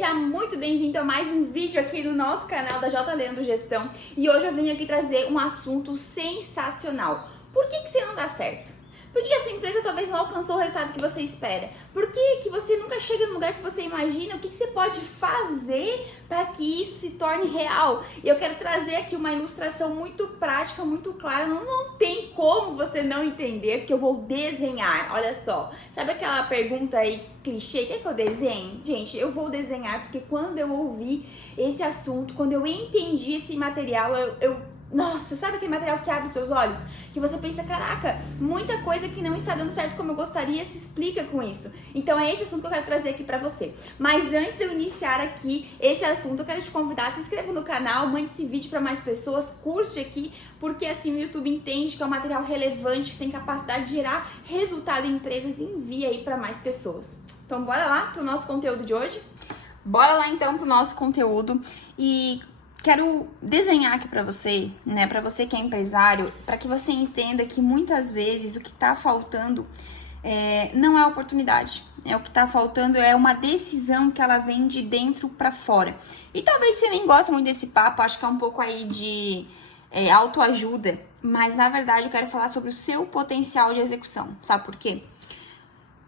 Seja muito bem-vindo a mais um vídeo aqui do nosso canal da J. Leandro Gestão. E hoje eu vim aqui trazer um assunto sensacional. Por que você não dá certo? Por que a sua empresa talvez não alcançou o resultado que você espera? Por que você nunca chega no lugar que você imagina? O que você pode fazer para que isso se torne real? E eu quero trazer aqui uma ilustração muito prática, muito clara. Não tem como você não entender, porque eu vou desenhar. Olha só, sabe aquela pergunta aí clichê? Quer que eu desenhe? Gente, eu vou desenhar porque quando eu ouvi esse assunto, quando eu entendi esse material, nossa, sabe aquele material que abre os seus olhos? Que você pensa, caraca, muita coisa que não está dando certo como eu gostaria se explica com isso. Então é esse assunto que eu quero trazer aqui pra você. Mas antes de eu iniciar aqui esse assunto, eu quero te convidar a se inscrever no canal, mande esse vídeo para mais pessoas, curte aqui, porque assim o YouTube entende que é um material relevante, que tem capacidade de gerar resultado em empresas e envia aí para mais pessoas. Então bora lá pro nosso conteúdo de hoje? Bora lá então pro nosso conteúdo e quero desenhar aqui para você, né, para você que é empresário, para que você entenda que muitas vezes o que tá faltando não é oportunidade. O que tá faltando é uma decisão que ela vem de dentro para fora. E talvez você nem gosta muito desse papo, acho que é um pouco aí de autoajuda, mas na verdade eu quero falar sobre o seu potencial de execução. Sabe por quê?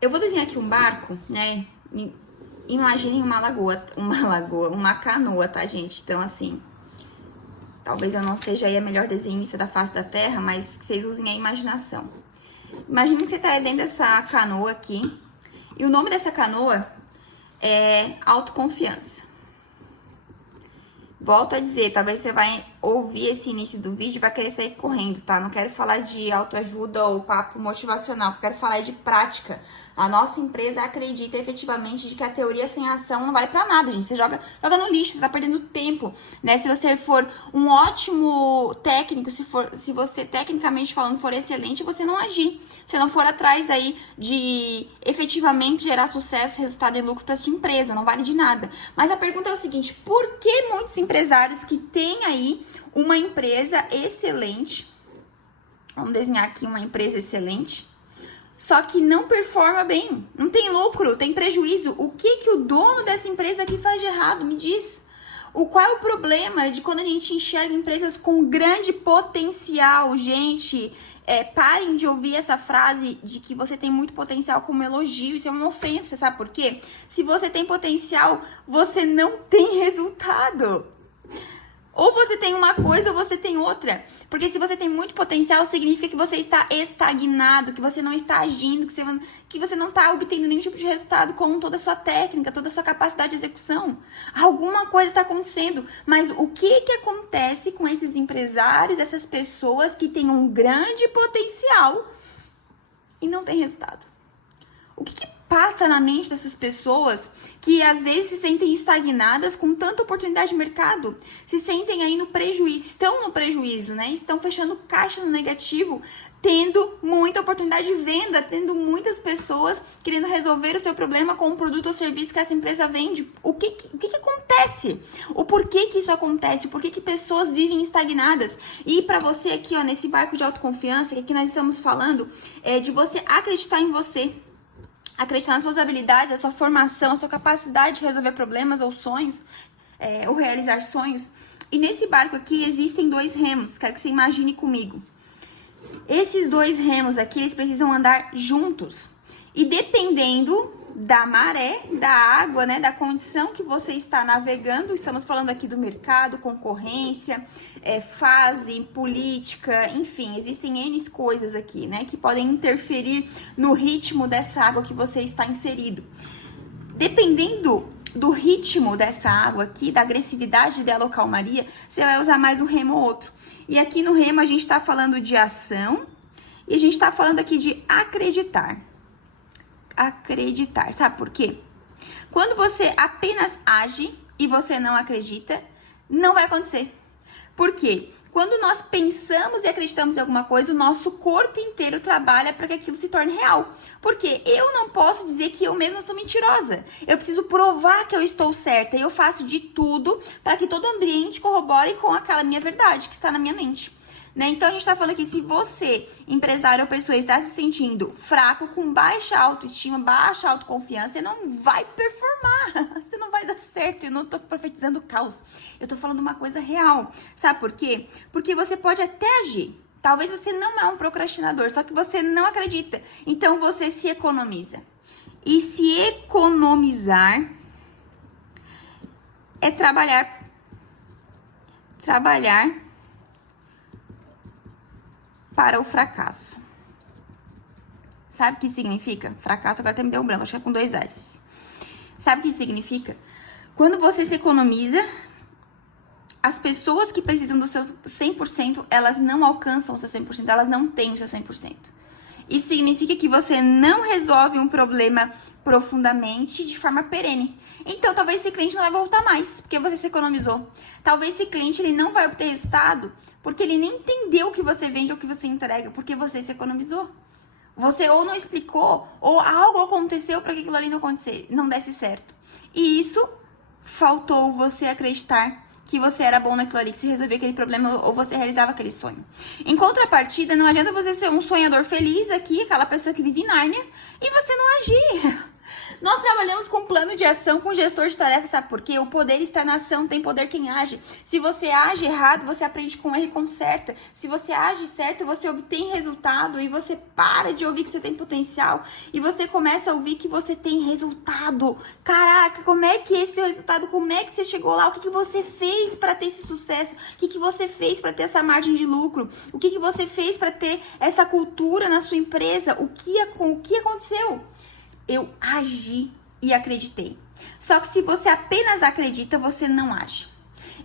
Eu vou desenhar aqui um barco, né? Imaginem uma canoa, tá, gente? Então, assim, talvez eu não seja aí a melhor desenhista da face da terra, mas que vocês usem a imaginação. Imagine que você tá dentro dessa canoa aqui, e o nome dessa canoa é autoconfiança. Volto a dizer, talvez você vai ouvir esse início do vídeo e vai querer sair correndo, tá? Não quero falar de autoajuda ou papo motivacional, eu quero falar de prática. A nossa empresa acredita efetivamente de que a teoria sem ação não vale pra nada, gente. Você joga no lixo, você tá perdendo tempo, né? Se você for um ótimo técnico, se você tecnicamente falando for excelente, você não agir. Se não for atrás aí de efetivamente gerar sucesso, resultado e lucro para sua empresa, não vale de nada. Mas a pergunta é o seguinte: por que muitos empresários que têm aí uma empresa excelente, vamos desenhar aqui uma empresa excelente, só que não performa bem, não tem lucro, tem prejuízo? O que o dono dessa empresa aqui faz de errado? Me diz. Qual é o problema de quando a gente enxerga empresas com grande potencial? Gente, parem de ouvir essa frase de que você tem muito potencial como elogio. Isso é uma ofensa, sabe por quê? Se você tem potencial, você não tem resultado. Ou você tem uma coisa ou você tem outra. Porque se você tem muito potencial, significa que você está estagnado, que você não está agindo, que você não está obtendo nenhum tipo de resultado com toda a sua técnica, toda a sua capacidade de execução. Alguma coisa está acontecendo. Mas o que acontece com esses empresários, essas pessoas que têm um grande potencial e não tem resultado? O que passa na mente dessas pessoas que às vezes se sentem estagnadas com tanta oportunidade de mercado, se sentem aí no prejuízo, estão no prejuízo, né? Estão fechando caixa no negativo, tendo muita oportunidade de venda, tendo muitas pessoas querendo resolver o seu problema com um produto ou serviço que essa empresa vende. O que acontece? O porquê que isso acontece? O porquê que pessoas vivem estagnadas? E para você aqui, ó, nesse barco de autoconfiança, que aqui nós estamos falando, de você acreditar em você. Acreditar nas suas habilidades, a sua formação, a sua capacidade de resolver problemas ou sonhos, ou realizar sonhos. E nesse barco aqui existem dois remos, quero que você imagine comigo. Esses dois remos aqui, eles precisam andar juntos. E dependendo da maré, da água, né, da condição que você está navegando, estamos falando aqui do mercado, concorrência, fase, política, enfim, existem N coisas aqui, né, que podem interferir no ritmo dessa água que você está inserido. Dependendo do ritmo dessa água aqui, da agressividade dela ou calmaria, você vai usar mais um remo ou outro. E aqui no remo a gente está falando de ação e a gente está falando aqui de acreditar. Acreditar, sabe por quê? Quando você apenas age e você não acredita, não vai acontecer. Por quê? Quando nós pensamos e acreditamos em alguma coisa, o nosso corpo inteiro trabalha para que aquilo se torne real. Porque eu não posso dizer que eu mesma sou mentirosa. Eu preciso provar que eu estou certa e eu faço de tudo para que todo o ambiente corrobore com aquela minha verdade que está na minha mente. Né? Então, a gente está falando aqui, se você, empresário ou pessoa, está se sentindo fraco, com baixa autoestima, baixa autoconfiança, você não vai performar, você não vai dar certo. certo. Eu não tô profetizando caos. Eu tô falando uma coisa real. Sabe por quê? Porque você pode até agir. Talvez você não é um procrastinador, só que você não acredita. Então você se economiza. E se economizar é trabalhar para o fracasso. Sabe o que significa? Fracasso agora até me deu um branco, acho que é com 2 S. Sabe o que significa? Quando você se economiza, as pessoas que precisam do seu 100%, elas não alcançam o seu 100%, elas não têm o seu 100%. Isso significa que você não resolve um problema profundamente de forma perene. Então, talvez esse cliente não vai voltar mais, porque você se economizou. Talvez esse cliente ele não vai obter resultado, porque ele nem entendeu o que você vende ou o que você entrega, porque você se economizou. Você ou não explicou, ou algo aconteceu para que aquilo ali não desse certo. E isso faltou você acreditar que você era bom naquilo ali, que você resolvia aquele problema ou você realizava aquele sonho. Em contrapartida, não adianta você ser um sonhador feliz aqui, aquela pessoa que vive em Nárnia, e você não agir. Nós trabalhamos com plano de ação, com gestor de tarefas, sabe por quê? O poder está na ação, tem poder quem age. Se você age errado, você aprende com erro e conserta. Se você age certo, você obtém resultado e você para de ouvir que você tem potencial e você começa a ouvir que você tem resultado. Caraca, como é que é esse seu resultado? Como é que você chegou lá? O que você fez para ter esse sucesso? O que você fez para ter essa margem de lucro? O que você fez para ter essa cultura na sua empresa? O que aconteceu? Eu agi e acreditei. Só que se você apenas acredita, você não age.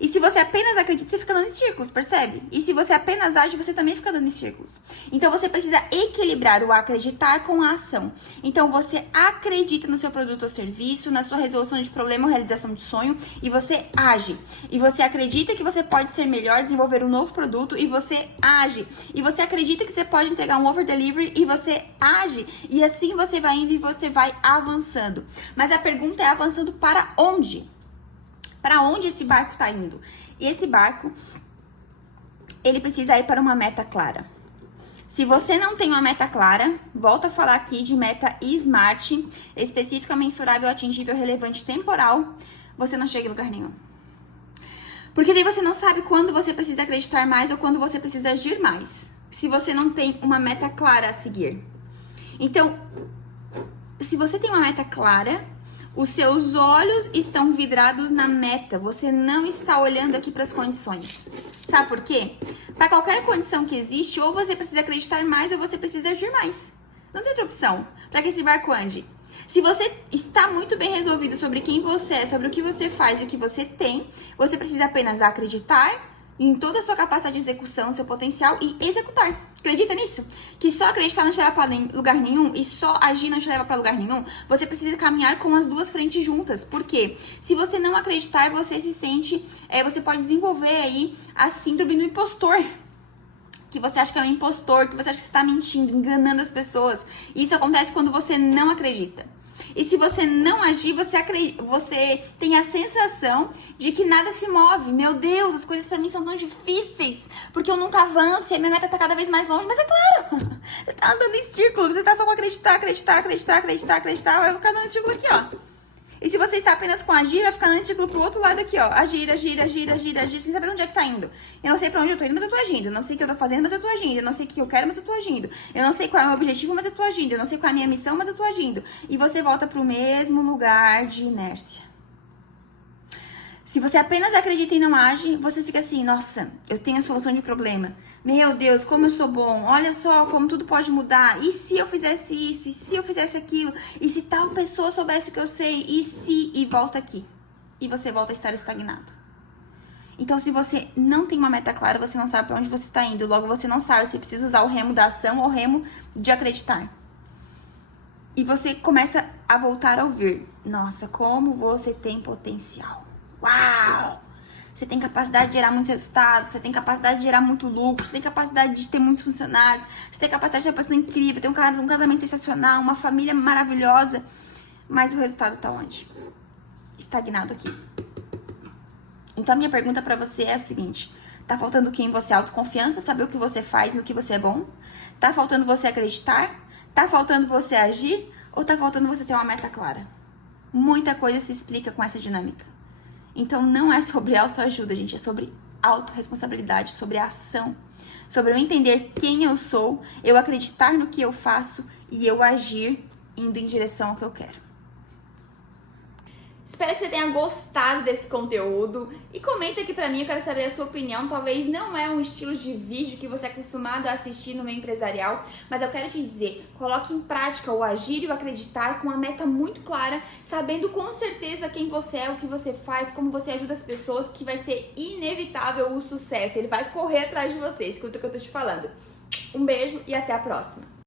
E se você apenas acredita, você fica dando em círculos, percebe? E se você apenas age, você também fica dando em círculos. Então, você precisa equilibrar o acreditar com a ação. Então, você acredita no seu produto ou serviço, na sua resolução de problema ou realização de sonho, e você age. E você acredita que você pode ser melhor, desenvolver um novo produto, e você age. E você acredita que você pode entregar um over delivery, e você age. E assim você vai indo e você vai avançando. Mas a pergunta é avançando para onde? Para onde esse barco está indo? E esse barco, ele precisa ir para uma meta clara. Se você não tem uma meta clara, volta a falar aqui de meta SMART, específica, mensurável, atingível, relevante, temporal, você não chega em lugar nenhum. Porque daí você não sabe quando você precisa acreditar mais ou quando você precisa agir mais. Se você não tem uma meta clara a seguir. Então, se você tem uma meta clara, os seus olhos estão vidrados na meta. Você não está olhando aqui para as condições. Sabe por quê? Para qualquer condição que existe, ou você precisa acreditar mais ou você precisa agir mais. Não tem outra opção para que esse barco ande. Se você está muito bem resolvido sobre quem você é, sobre o que você faz e o que você tem, você precisa apenas acreditar em toda a sua capacidade de execução, seu potencial e executar. Acredita nisso? Que só acreditar não te leva para lugar nenhum e só agir não te leva para lugar nenhum. Você precisa caminhar com as duas frentes juntas. Por quê? Se você não acreditar, você se sente... você pode desenvolver aí a síndrome do impostor. Que você acha que é um impostor, que você acha que você está mentindo, enganando as pessoas. Isso acontece quando você não acredita. E se você não agir, você tem a sensação de que nada se move. Meu Deus, as coisas pra mim são tão difíceis, porque eu nunca avanço e a minha meta tá cada vez mais longe. Mas é claro, você tá andando em círculo, você tá só com acreditar, vai ficar andando em círculo aqui, ó. E se você está apenas com agir, vai ficar andando em círculo pro outro lado aqui, ó. Agir, sem saber onde é que tá indo. Eu não sei pra onde eu tô indo, mas eu tô agindo. Eu não sei o que eu tô fazendo, mas eu tô agindo. Eu não sei o que eu quero, mas eu tô agindo. Eu não sei qual é o meu objetivo, mas eu tô agindo. Eu não sei qual é a minha missão, mas eu tô agindo. E você volta pro mesmo lugar de inércia. Se você apenas acredita e não age, você fica assim, nossa, eu tenho a solução de problema. Meu Deus, como eu sou bom. Olha só como tudo pode mudar. E se eu fizesse isso? E se eu fizesse aquilo? E se tal pessoa soubesse o que eu sei? E se? E volta aqui. E você volta a estar estagnado. Então, se você não tem uma meta clara, você não sabe para onde você está indo. Logo, você não sabe se precisa usar o remo da ação ou o remo de acreditar. E você começa a voltar a ouvir. Nossa, como você tem potencial. Uau! Você tem capacidade de gerar muitos resultados, você tem capacidade de gerar muito lucro, você tem capacidade de ter muitos funcionários, você tem capacidade de ser uma pessoa incrível, ter um casamento sensacional, uma família maravilhosa. Mas o resultado tá onde? Estagnado aqui. Então a minha pergunta pra você é o seguinte: tá faltando o que em você? Autoconfiança, saber o que você faz, no que você é bom? Tá faltando você acreditar? Tá faltando você agir? Ou tá faltando você ter uma meta clara? Muita coisa se explica com essa dinâmica. Então não é sobre autoajuda, gente, é sobre autorresponsabilidade, sobre ação, sobre eu entender quem eu sou, eu acreditar no que eu faço e eu agir indo em direção ao que eu quero. Espero que você tenha gostado desse conteúdo e comenta aqui pra mim, eu quero saber a sua opinião. Talvez não é um estilo de vídeo que você é acostumado a assistir no meio empresarial, mas eu quero te dizer, coloque em prática o agir e o acreditar com uma meta muito clara, sabendo com certeza quem você é, o que você faz, como você ajuda as pessoas, que vai ser inevitável o sucesso. Ele vai correr atrás de você, escuta o que eu tô te falando. Um beijo e até a próxima!